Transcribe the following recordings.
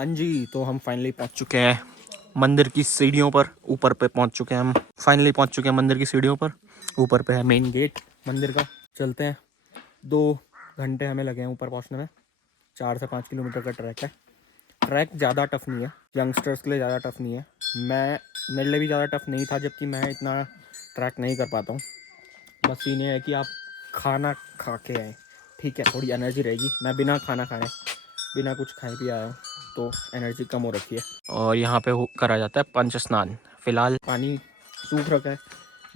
हाँ जी, तो हम फाइनली पहुंच चुके हैं मंदिर की सीढ़ियों पर। ऊपर पे पहुंच चुके हैं हम, फाइनली पहुंच चुके हैं मंदिर की सीढ़ियों पर। ऊपर पे है मेन गेट मंदिर का। चलते हैं, 2 घंटे हमें लगे हैं ऊपर पहुंचने में। 4 से 5 किलोमीटर का ट्रैक है। ट्रैक ज़्यादा टफ नहीं है, यंगस्टर्स के लिए ज़्यादा टफ नहीं है। मेरे लिए भी ज़्यादा टफ नहीं था, जबकि मैं इतना ट्रैक नहीं कर पाता हूँ। बस सीन ये है कि आप खाना खा के आए, ठीक है, थोड़ी एनर्जी रहेगी। मैं बिना खाना खाए, बिना कुछ खाए भी आया हूँ, तो एनर्जी कम हो रखी है। और यहाँ पे करा जाता है पंच स्नान। फिलहाल पानी सूख रखा है,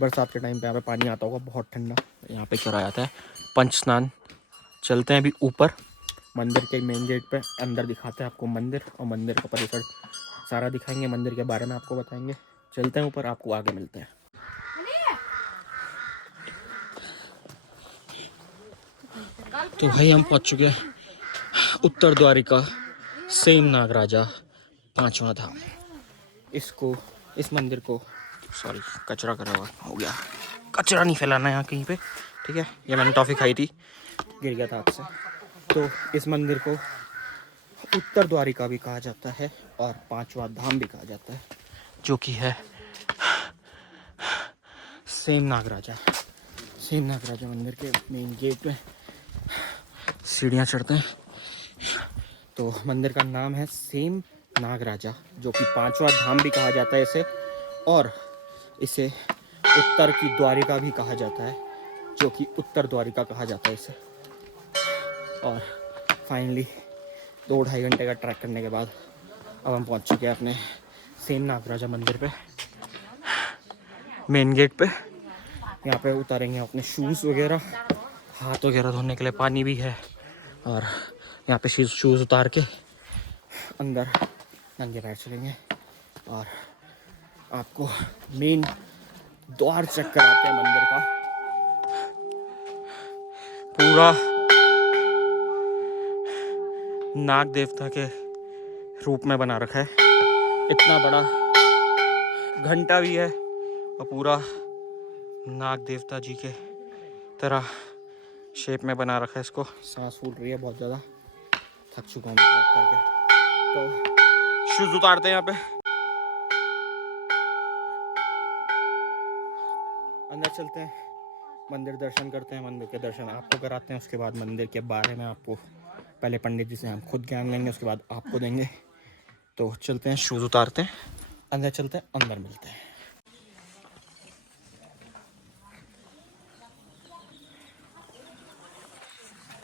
बरसात के टाइम पे यहाँ पे पानी आता होगा बहुत ठंडा। यहाँ पे करा जाता है पंच स्नान। चलते हैं अभी ऊपर मंदिर के मेन गेट पे, अंदर दिखाते हैं आपको मंदिर और मंदिर का परिसर सारा दिखाएंगे, मंदिर के बारे में आपको बताएंगे। चलते हैं ऊपर, आपको आगे मिलते हैं। तो भाई हम पहुंच चुके हैं उत्तर द्वारिका, सेम नागराजा, 5वां धाम। इस मंदिर को, सॉरी कचरा करा हुआ हो गया, कचरा नहीं फैलाना यहाँ कहीं पे, ठीक है। ये मैंने टॉफ़ी खाई थी, गिर गया था हाथ से। तो इस मंदिर को उत्तर द्वारिका भी कहा जाता है और 5वां धाम भी कहा जाता है, जो कि है सेम नागराजा मंदिर के मेन गेट में सीढ़ियाँ चढ़ते हैं। तो मंदिर का नाम है सेम नागराजा, जो कि 5वां धाम भी कहा जाता है इसे, और इसे उत्तर की द्वारिका भी कहा जाता है, जो कि उत्तर द्वारिका कहा जाता है इसे। और फाइनली 2-2.5 घंटे का ट्रैक करने के बाद अब हम पहुंच चुके हैं अपने सेम नागराजा मंदिर पे, मेन गेट पे। यहाँ पे उतारेंगे अपने शूज़ वगैरह, हाथ वगैरह धोने के लिए पानी भी है। और यहाँ पे शूज़ उतार के अंदर नंगे पैर चलेंगे और आपको मेन द्वार चेक कराते हैं मंदिर का। पूरा नाग देवता के रूप में बना रखा है, इतना बड़ा घंटा भी है और पूरा नाग देवता जी के तरह शेप में बना रखा है इसको। सांस फूल रही है बहुत ज़्यादा, थक चुका हूँ करके। तो शूज़ उतारते हैं यहाँ पे, अंदर चलते हैं, मंदिर दर्शन करते हैं। मंदिर के दर्शन आपको कराते हैं, उसके बाद मंदिर के बारे में आपको, पहले पंडित जी से हम खुद ज्ञान लेंगे, उसके बाद आपको देंगे। तो चलते हैं, शूज़ उतारते हैं, अंदर चलते हैं, अंदर मिलते हैं।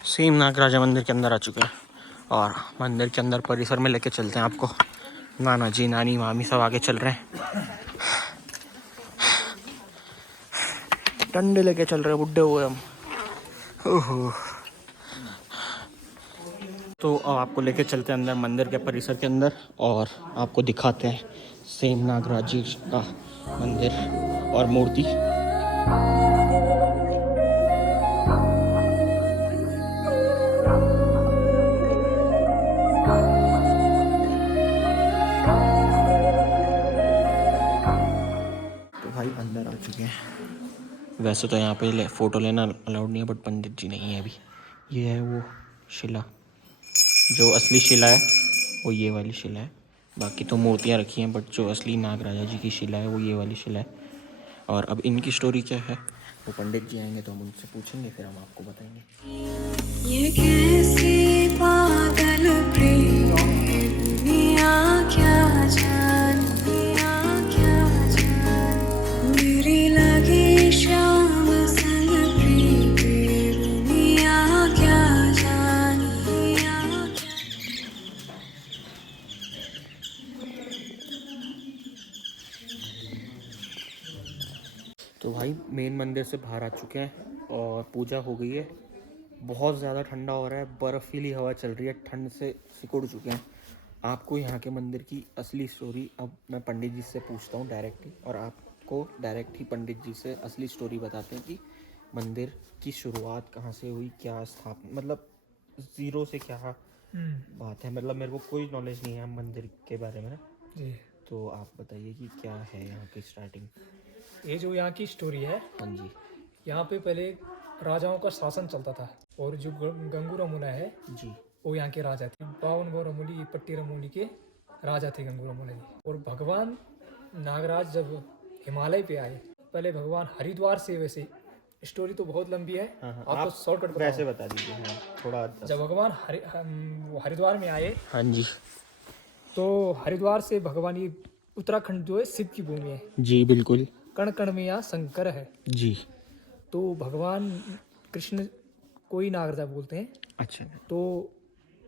सेम नागराजा मंदिर के अंदर आ चुके हैं और मंदिर के अंदर परिसर में लेके चलते हैं आपको। नाना जी, नानी, मामी सब आगे चल रहे हैं, डंडे लेके चल रहे हैं, बुड्ढे हुए हम। ओहो। तो अब आपको लेके चलते हैं अंदर मंदिर के परिसर के अंदर और आपको दिखाते हैं सेम नागराज जी का मंदिर और मूर्ति। तो भाई अंदर आ चुके हैं। वैसे तो यहाँ पे फ़ोटो लेना अलाउड नहीं है, बट पंडित जी नहीं है अभी। ये है वो शिला, जो असली शिला है वो ये वाली शिला है। बाकी तो मूर्तियाँ रखी हैं, बट जो असली नागराजा जी की शिला है वो ये वाली शिला है। और अब इनकी स्टोरी क्या है वो पंडित जी आएंगे तो हम उनसे पूछेंगे, फिर हम आपको बताएंगे। ये कैसी पागल प्रेम है दुनिया, क्या जान मेरी लगी शाम संग प्रीत दुनिया, क्या जान। तो भाई मेन मंदिर से बाहर आ चुके हैं और पूजा हो गई है। बहुत ज़्यादा ठंडा हो रहा है, बर्फीली हवा चल रही है, ठंड से सिकुड़ चुके हैं। आपको यहाँ के मंदिर की असली स्टोरी अब मैं पंडित जी से पूछता हूँ डायरेक्टली, और आपको डायरेक्ट ही पंडित जी से असली स्टोरी बताते हैं कि मंदिर की शुरुआत कहाँ से हुई, क्या स्थापना, मतलब ज़ीरो से क्या बात है। मतलब मेरे को कोई नॉलेज नहीं है मंदिर के बारे में जी। तो आप बताइए कि क्या है यहाँ की स्टार्टिंग। ये जो यहाँ की स्टोरी है, हाँ जी। यहाँ पे पहले राजाओं का शासन चलता था और जो गंगूरा मुना है जी। वो यहाँ के राजा थे। 52 गौरमूली पट्टी रमूली के राजा थे गंगूरमोला जी। और भगवान नागराज जब हिमालय पे आए, पहले भगवान हरिद्वार से, वैसे स्टोरी तो बहुत लंबी है, आपको शॉर्टकट वैसे बता दीजिए। हाँ, थोड़ा जब भगवान हरिद्वार में आए, हाँ जी तो हरिद्वार से भगवान, ये उत्तराखंड जो है शिव की भूमि है, जी बिल्कुल कण कण में यहाँ शंकर है। जी। तो भगवान कृष्ण को ही नागराजा बोलते हैं। अच्छा तो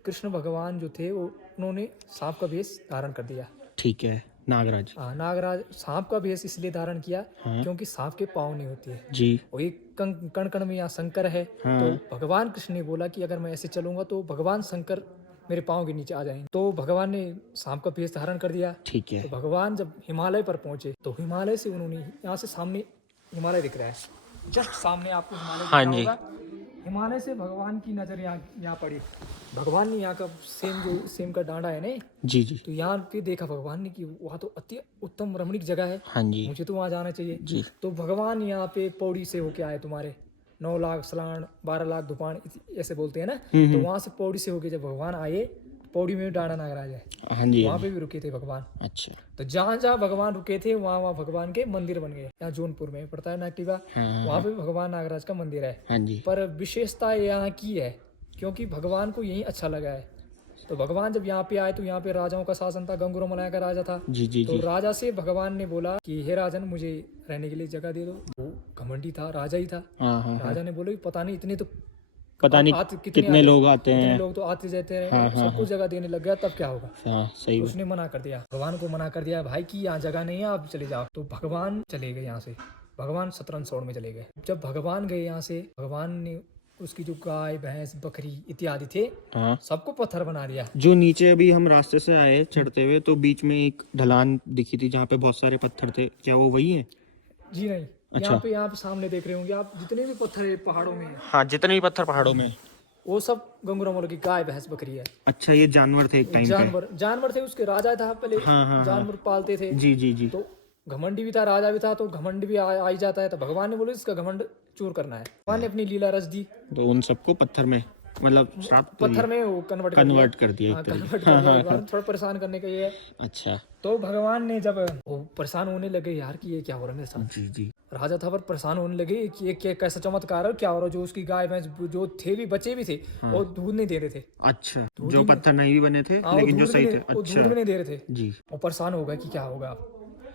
कृष्ण भगवान जो थे वो, उन्होंने सांप का वेश धारण कर दिया। ठीक है। नागराज। हाँ, नागराज सांप का वेश इसलिए धारण किया हाँ। क्योंकि सांप के पाँव नहीं होती है। जी। और एक कण कण में यहाँ शंकर है। हाँ। तो भगवान कृष्ण ने बोला कि अगर मैं ऐसे चलूंगा तो भगवान शंकर मेरे पाँव के नीचे आ जाएंगे। तो भगवान ने सांप का वेश धारण कर दिया। ठीक है। तो भगवान जब हिमालय पर पहुंचे, तो हिमालय से उन्होंने, यहाँ से सामने हिमालय दिख रहा है, जस्ट सामने आपको हिमालय दिख हाँ रहा जी। होगा। हिमालय से भगवान की नजर यहाँ पड़ी। भगवान ने यहाँ का सेम का डांडा है ना, जी जी। तो यहाँ पे देखा भगवान ने कि वहाँ तो अति उत्तम रमणीक जगह है, हाँ जी मुझे तो वहाँ जाना चाहिए। जी। तो भगवान यहाँ पे पौड़ी से होके आए, तुम्हारे 9 लाख सलाण 12 लाख दुपान ऐसे बोलते हैं ना। तो वहाँ से पौड़ी से होके जब भगवान आए, पौड़ी में डांडा नागराज है, हाँ जी। वहाँ पे भी रुके थे भगवान। अच्छा। तो जहाँ जहाँ भगवान रुके थे वहाँ भगवान के मंदिर बन गए। यहाँ जौनपुर में पड़ता है नागटिवा, वहाँ पे भगवान नागराज का मंदिर है। हाँ जी। पर विशेषता यहाँ की है क्योंकि भगवान को यही अच्छा लगा है। तो भगवान जब यहाँ पे आए तो यहाँ पे राजाओं का शासन था, गंगूरमोला का राजा था। जी जी तो जी। राजा से भगवान ने बोला कि हे राजन, मुझे रहने के लिए जगह दे दो। वो घमंडी था, राजा ही था। हाँ हाँ। राजा ने बोला पता नहीं इतने तो पता नहीं कितने लोग आते कितने हैं। लोग तो आते जाते हैं, सबको जगह देने लग गया, तब क्या होगा। हाँ सही। तो उसने मना कर दिया, भगवान को मना कर दिया भाई कि यहाँ जगह नहीं है, आप चले जाओ। तो भगवान चले गए यहाँ से, भगवान शतरंज में चले गए। जब भगवान गए यहाँ से, भगवान ने उसकी जो गाय भैंस बकरी इत्यादि थे, हाँ। सबको पत्थर बना दिया। जो नीचे अभी हम रास्ते से आए चढ़ते हुए, तो बीच में एक ढलान दिखी थी जहाँ पे बहुत सारे पत्थर थे, क्या वो वही है? जी नहीं। अच्छा। यहाँ पे सामने देख रहे होंगे आप, जितने भी पत्थर है पहाड़ों में, हाँ जितने भी पत्थर पहाड़ों में, वो सब गंगूरमोला की गाय भैंस बकरी है। अच्छा ये जानवर थे एक टाइम पे। जानवर थे, उसके राजा था पहले। हाँ, जानवर पालते थे। जी जी जी। तो घमंडी भी था, राजा भी था, तो घमंड भी आ ही जाता है। तो भगवान ने बोले इसका घमंड चूर करना है। भगवान ने अपनी लीला रच दी, तो उन सबको पत्थर में, मतलब श्राप पत्थर में वो कन्वर्ट कर दिया एक तरीके। कन्वर्ट कर दिया। भगवान थोड़ा परेशान करने का ये है। अच्छा। तो भगवान ने जब वो परेशान होने लगे यार कि ये क्या हो रहा है मेरे साथ, जी जी। राजा था पर परेशान होने लगे कि ये क्या कैसा चमत्कार है, क्या हो रहा है। जो उसकी गाय भैंस जो थे भी, बच्चे भी थे, वो दूध नहीं दे रहे थे। अच्छा, जो पत्थर नहीं भी बने थे हाँ, लेकिन जो दूध सही भी थे। नहीं- वो अच्छा दूध भी नहीं दे रहे थे। जी। वो परेशान हो गया कि क्या होगा।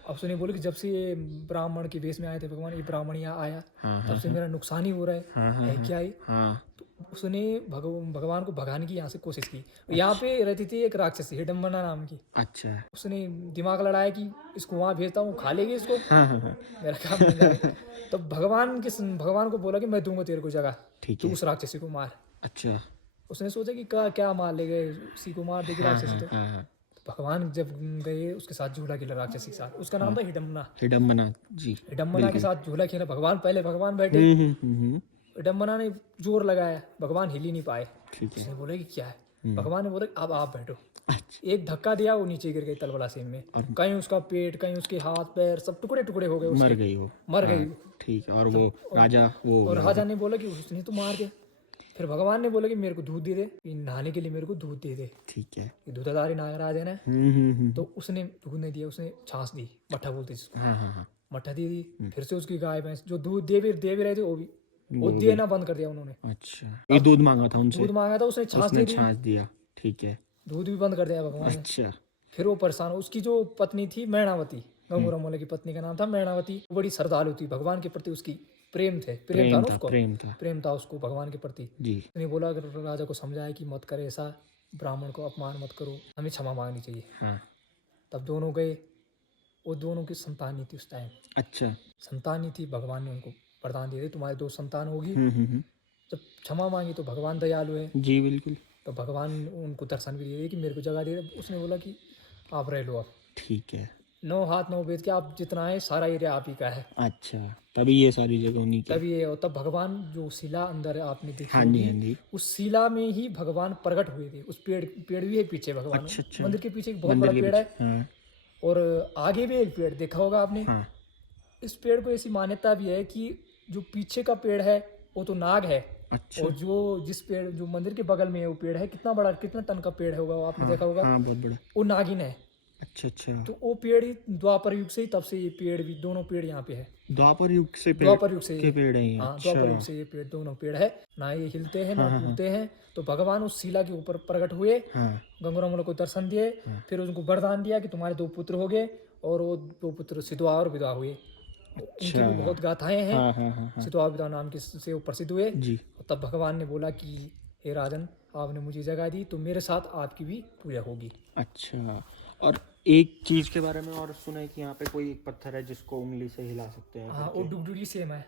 अब उसने बोले कि जब से ये ब्राह्मण के वेश में आए थे भगवान, ये ब्राह्मण यहाँ आया, तब से मेरा नुकसान ही हो रहा है क्या ही। हाँ। तो उसने भगवान को भगाने की यहाँ से कोशिश की। यहाँ पे रहती थी एक राक्षसी हिडम्बना नाम की। अच्छा। उसने दिमाग लड़ाया कि इसको वहाँ भेजता हूँ, खा लेगी इसको, मेरा काम नहीं जाएगा। तो भगवान को बोला कि मैं दूंगा तेरे को जगह, ठीक तू है। उस राक्षसी को मार। अच्छा। उसने सोचा कि क्या मार ले गए, उसी को मार देगी राक्षसी। तो हाँ। भगवान जब गए उसके साथ झूला खेला राक्षसी के साथ, उसका नाम था हिडम्बना। हिडम्बना जी। हिडम्बना के साथ झूला खेला भगवान। पहले भगवान बैठे, हिडम्बना ने जोर लगाया, भगवान हिल ही नहीं पाए। ठीक है। उसने बोला कि क्या है, भगवान ने बोला अब आप बैठो। अच्छा। एक धक्का दिया, वो नीचे गिर गई तलवाला सीन में। कहीं उसका पेट, कहीं उसके हाथ पैर सब टुकड़े टुकड़े हो गए, मर गई वो। मर गई। ठीक है। और वो राजा वो और राजा ने बोला कि उसने तो मार दिया। फिर भगवान ने बोला कि मेरे को दूध दे दे, कि नहाने के लिए मेरे को दूध दे दे। ठीक है। ये दूधाधारी नागराज है ना। तो उसने दूध नहीं दिया, उसने छाछ दी, मट्ठा बोलते जिसको, हाँ। मट्ठा दे दी। फिर से उसकी गाय भैंस जो दूध दे भी रहे थे, वो देना बंद कर दिया उन्होंने। अच्छा, ये दूध मांगा था उनसे, दूध मांगा था, उसने छाछ दे दी, छाछ दिया। ठीक है। दूध भी बंद कर दिया भगवान ने। अच्छा। फिर वो परेशान, उसकी जो पत्नी थी मैणावती, गंगूरमोला की पत्नी का नाम था मैणावती, वो बड़ी श्रद्धालु थी भगवान के प्रति, उसकी प्रेम था ना उसको, प्रेम था उसको भगवान के प्रति। जी। उसने बोला, अगर राजा को समझाया कि मत करे ऐसा, ब्राह्मण को अपमान मत करो, हमें क्षमा मांगनी चाहिए। हाँ। तब दोनों गए, वो दोनों की संतान नहीं थी उस टाइम। अच्छा। संतान नहीं थी, भगवान ने उनको वरदान दिए थे तुम्हारे 2 संतान होगी। जब क्षमा मांगी तो भगवान दयालु है, जी बिल्कुल। तो भगवान उनको दर्शन भी दिए कि मेरे को जगह दे दे। उसने बोला कि आप रह लो अब। ठीक है। 9 हाथ 9 वेद के, आप जितना है सारा एरिया आप ही का है। अच्छा, तभी ये सारी जगह उन्हीं की। तभी ये, और तब भगवान जो शिला अंदर आपने देखी हाँ जी, होगी, हाँ जी। उस शिला में ही भगवान प्रकट हुए थे। उस पेड़ भी है पीछे भगवान। अच्छा। मंदिर के पीछे एक बहुत बड़ा पेड़ है। हाँ। और आगे भी एक पेड़ देखा होगा आपने। हाँ। इस पेड़ को ऐसी मान्यता भी है कि जो पीछे का पेड़ है वो तो नाग है, अच्छा। और जो जिस पेड़ जो मंदिर के बगल में है वो पेड़ है, कितना बड़ा, कितना टन का पेड़ होगा वो आपने देखा होगा, हाँ बहुत बड़ा। वो नागिन है। अच्छा अच्छा। तो वो पेड़ ही द्वापर युग से ही, तब से ये पेड़ भी, दोनों पेड़ यहाँ पे है। द्वापर युग से पेड़ द्वापर युग से के पेड़ हैं ये? हाँ, अच्छा। द्वापर युग से ये पेड़, दोनों पेड़ है ना, ये हिलते हैं ना हाँ हाँ हाँ। टूटते हैं। तो भगवान उस शिला के ऊपर प्रकट हुए, हाँ गंगूराम को दर्शन दिए, फिर उनको वरदान दिया कि तुम्हारे 2 पुत्र हो गए, और वो 2 पुत्र सिद्धवा और विधवा हुए। उनकी भी बहुत गाथाएं हैं। हाँ हाँ हाँ हाँ। सिद्धवा विधवा नाम के से वो प्रसिद्ध हुए। जी। और तब भगवान ने बोला कि हे राजन, आपने मुझे जगह दी तो मेरे साथ आपकी भी पूजा होगी। अच्छा। और एक चीज के बारे में और सुना है कि यहाँ पे कोई एक पत्थर है जिसको उंगली से हिला सकते हैं हाँ, वो करके। डुगडुगी सेम है।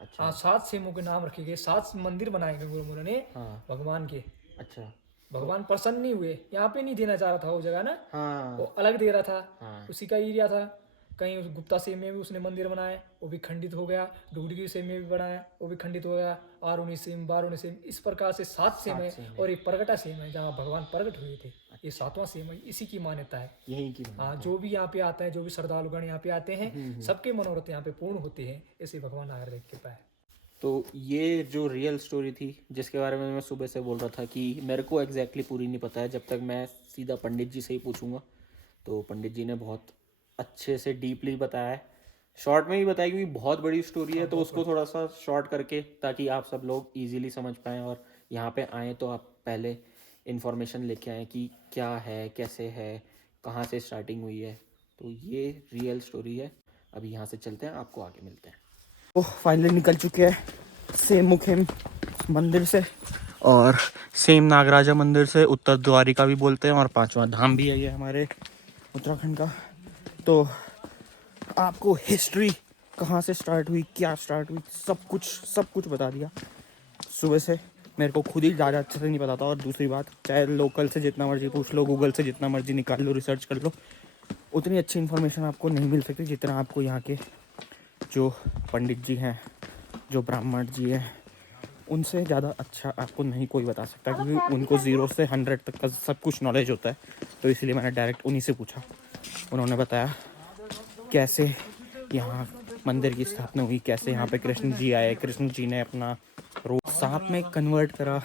अच्छा। हाँ, 7 सेमों के नाम रखे गए, 7 मंदिर बनाए गंगूराम ने हाँ। भगवान के। अच्छा। भगवान प्रसन्न नहीं हुए, यहाँ पे नहीं देना चाह रहा था वो जगह ना, वो हाँ अलग दे रहा था, हाँ। उसी का एरिया था। कहीं उस गुप्ता सेम में भी उसने मंदिर बनाया, वो भी खंडित हो गया। डुगडुगी सेम में भी बनाया, वो भी खंडित हो गया। आरुणी सेम, बारुणी सेम, इस प्रकार से 7 सेम है। सेम है। और एक प्रगटा सेम है जहाँ भगवान प्रकट हुए थे, ये 7वां सेम है, इसी की मान्यता है। यहीं की हाँ, जो भी यहाँ पे आता है, जो भी श्रद्धालुगण यहाँ पे आते हैं, सबके मनोरथ यहाँ पे पूर्ण होते हैं, ऐसे भगवान आगरा की कृपा है। तो ये जो रियल स्टोरी थी जिसके बारे में मैं सुबह से बोल रहा था कि मेरे को एग्जैक्टली पूरी नहीं पता है, जब तक मैं सीधा पंडित जी से ही पूछूंगा। तो पंडित जी ने बहुत अच्छे से डीपली बताया है, शॉर्ट में ही बताया क्योंकि बहुत बड़ी स्टोरी है, तो उसको थोड़ा सा शॉर्ट करके ताकि आप सब लोग इजीली समझ पाएँ और यहाँ पे आएँ तो आप पहले इन्फॉर्मेशन लेके आएँ कि क्या है, कैसे है, कहाँ से स्टार्टिंग हुई है। तो ये रियल स्टोरी है। अभी यहाँ से चलते हैं, आपको आगे मिलते हैं। ओह, फाइनली निकल चुके हैं सेम मुखेम मंदिर से और सेम नागराजा मंदिर से, उत्तर द्वारिका भी बोलते हैं और 5वां धाम भी है ये हमारे उत्तराखंड का। तो आपको हिस्ट्री कहाँ से स्टार्ट हुई, क्या स्टार्ट हुई, सब कुछ बता दिया सुबह से। मेरे को खुद ही ज़्यादा अच्छे से नहीं पता था। और दूसरी बात, चाहे लोकल से जितना मर्जी पूछ लो, गूगल से जितना मर्जी निकाल लो, रिसर्च कर लो, उतनी अच्छी इन्फॉर्मेशन आपको नहीं मिल सकती जितना आपको यहाँ के जो पंडित जी हैं, जो ब्राह्मण जी हैं, उनसे ज़्यादा अच्छा आपको नहीं कोई बता सकता, क्योंकि उनको 0 से 100 तक का सब कुछ नॉलेज होता है। तो इसलिए मैंने डायरेक्ट उन्हीं से पूछा। उन्होंने बताया कैसे यहाँ मंदिर की स्थापना हुई, कैसे यहाँ पे कृष्ण जी आए, कृष्ण जी ने अपना रूप सांप में कन्वर्ट करा।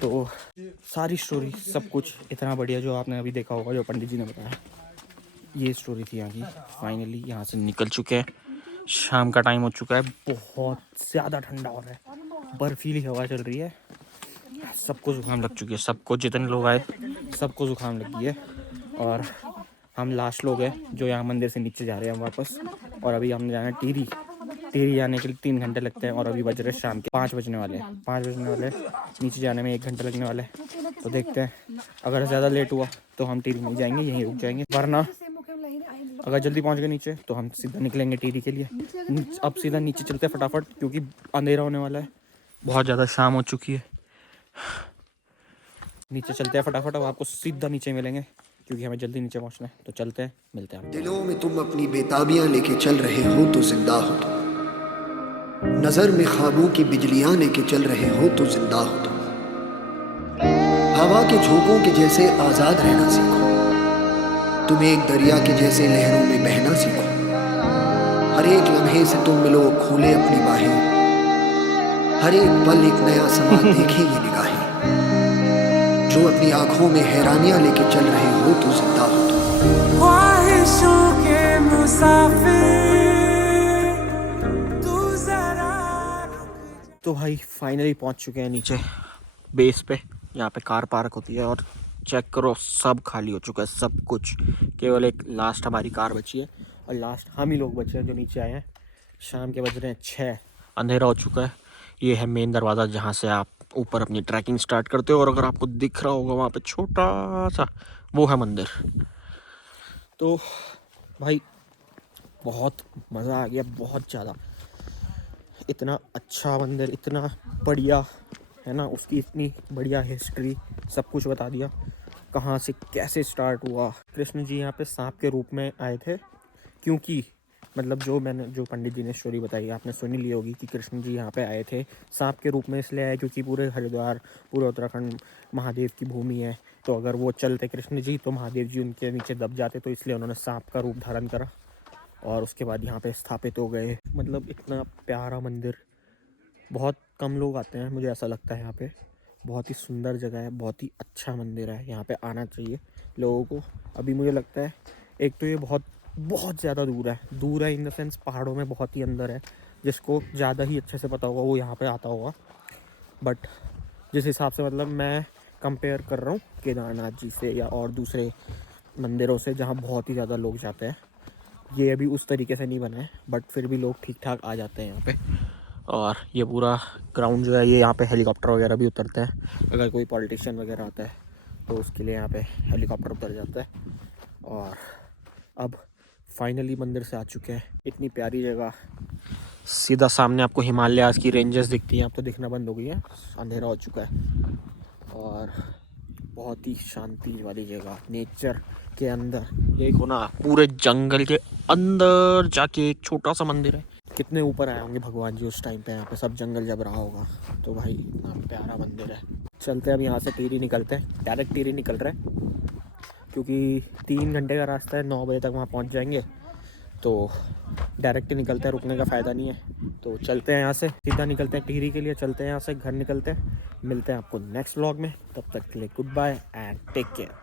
तो सारी स्टोरी, सब कुछ इतना बढ़िया जो आपने अभी देखा होगा, जो पंडित जी ने बताया, ये स्टोरी थी यहाँ की। फाइनली यहाँ से निकल चुके हैं, शाम का टाइम हो चुका है, बहुत ज़्यादा ठंडा हो रहा है, बर्फीली हवा चल रही है, सबको जुकाम लग चुकी है, सबको, जितने लोग आए सबको जुकाम लगी है। और हम लास्ट लोग हैं जो यहाँ मंदिर से नीचे जा रहे हैं वापस। और अभी हमने जाना है टिहरी। टिहरी जाने के लिए 3 घंटे लगते हैं और अभी बज रहे शाम के 5 बजने वाले हैं। 5 बजने वाले हैं, नीचे जाने में 1 घंटा लगने वाला है। तो देखते हैं, अगर ज़्यादा लेट हुआ तो हम टिहरी नहीं जाएंगे, यहीं रुक जाएंगे, वरना अगर जल्दी पहुंच गए नीचे तो हम सीधा निकलेंगे टिहरी के लिए। अब सीधा नीचे चलते हैं फटाफट, क्योंकि अंधेरा होने वाला है, बहुत ज़्यादा शाम हो चुकी है। नीचे चलते हैं फटाफट, अब आपको सीधा नीचे मिलेंगे क्योंकि हमें जल्दी नीचे पहुंचना है। तो चलते हैं, मिलते हैं। दिलों में तुम अपनी बेताबियां लेके चल रहे हो तो जिंदा हो तुम, नजर में ख्वाबों की बिजलियां लेके चल रहे हो तो जिंदा हो तुम। हवा के झोंकों के जैसे आजाद रहना सीखो, तुम एक दरिया के जैसे लहरों में बहना सीखो। हर एक लम्हे से तुम मिलो, खोले अपनी बाहें, हर एक पल एक नया समा देखे ये निगाहें। जो अपनी आंखों में हैरानियां लेके चल रहे हो तो जिंदा हो तुम। ख्वाहिशों के मुसाफिर तू जरा। तो भाई फाइनली पहुंच चुके हैं नीचे बेस पे, यहाँ पे कार पार्क होती है। और चेक करो, सब खाली हो चुका है, सब कुछ, केवल एक लास्ट हमारी कार बची है और लास्ट हम ही लोग बचे हैं जो नीचे आए हैं। शाम के बज रहे हैं 6, अंधेरा हो चुका है। ये है मेन दरवाज़ा जहाँ से आप ऊपर अपनी ट्रैकिंग स्टार्ट करते हो। और अगर आपको दिख रहा होगा वहाँ पे छोटा सा, वो है मंदिर। तो भाई बहुत मज़ा आ गया, बहुत ज़्यादा। इतना अच्छा मंदिर, इतना बढ़िया है ना, उसकी इतनी बढ़िया हिस्ट्री, सब कुछ बता दिया, कहाँ से कैसे स्टार्ट हुआ। कृष्ण जी यहाँ पे सांप के रूप में आए थे, क्योंकि मतलब जो पंडित जी ने स्टोरी बताई, आपने सुनी ली होगी कि कृष्ण जी यहाँ पे आए थे सांप के रूप में। इसलिए आए क्योंकि पूरे हरिद्वार, पूरे उत्तराखंड महादेव की भूमि है। तो अगर वो चलते कृष्ण जी तो महादेव जी उनके नीचे दब जाते, तो इसलिए उन्होंने सांप का रूप धारण करा और उसके बाद यहाँ पे स्थापित हो गए। मतलब इतना प्यारा मंदिर, बहुत कम लोग आते हैं, मुझे ऐसा लगता है। यहाँ पे बहुत ही सुंदर जगह है, बहुत ही अच्छा मंदिर है, यहाँ पे आना चाहिए लोगों को। अभी मुझे लगता है एक तो ये बहुत बहुत ज़्यादा दूर है इन द सेंस पहाड़ों में बहुत ही अंदर है। जिसको ज़्यादा ही अच्छे से पता होगा वो यहाँ पे आता होगा। बट जिस हिसाब से मतलब मैं कंपेयर कर रहा हूँ केदारनाथ जी से या और दूसरे मंदिरों से जहाँ बहुत ही ज़्यादा लोग जाते हैं, ये अभी उस तरीके से नहीं बना है, बट फिर भी लोग ठीक ठाक आ जाते हैं यहाँ पे। और ये पूरा ग्राउंड जो है, ये यहाँ पे हेलीकॉप्टर वगैरह भी उतरते हैं। अगर कोई पॉलिटिशियन वगैरह आता है तो उसके लिए यहाँ पे हेलीकॉप्टर उतर जाता है। और अब फाइनली मंदिर से आ चुके हैं। इतनी प्यारी जगह, सीधा सामने आपको हिमालयाज़ की रेंजेस दिखती हैं। अब तो दिखना बंद हो गई है, अंधेरा हो चुका है। और बहुत ही शांति वाली जगह, नेचर के अंदर। देखो ना, पूरे जंगल के अंदर जाके एक छोटा सा मंदिर है। कितने ऊपर आए होंगे भगवान जी उस टाइम पे, यहाँ पे सब जंगल जब रहा होगा। तो भाई इतना प्यारा मंदिर है। चलते हैं अब यहाँ से, टिहरी निकलते हैं। डायरेक्ट टिहरी निकल रहे हैं क्योंकि 3 घंटे का रास्ता है, 9 बजे तक वहाँ पहुँच जाएंगे। तो डायरेक्ट ही निकलते हैं, रुकने का फ़ायदा नहीं है। तो चलते हैं यहाँ से, सीधा निकलते हैं टिहरी के लिए। चलते हैं यहाँ से, घर निकलते हैं। मिलते हैं आपको नेक्स्ट व्लॉग में, तब तक के लिए good bye and take care.